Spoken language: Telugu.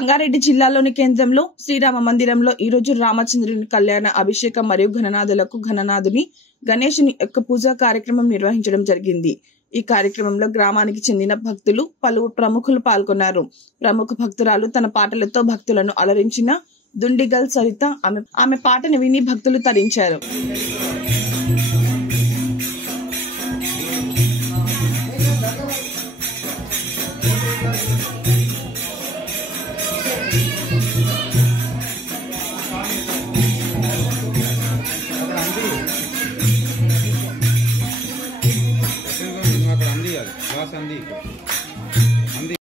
సంగారెడ్డి జిల్లాలోని కేంద్రంలో శ్రీరామ మందిరంలో ఈ రోజు రామచంద్రుని కళ్యాణ అభిషేకం మరియు ఘననాథులకు ఘననాథుని గణేశుని యొక్క పూజా కార్యక్రమం నిర్వహించడం జరిగింది। ఈ కార్యక్రమంలో గ్రామానికి చెందిన భక్తులు పలువురు ప్రముఖులు పాల్గొన్నారు। ప్రముఖ భక్తురాలు తన పాటలతో భక్తులను అలరించిన దుండిగల్ సరిత ఆమె పాటను విని భక్తులు తరించారు। అక్కడ అంది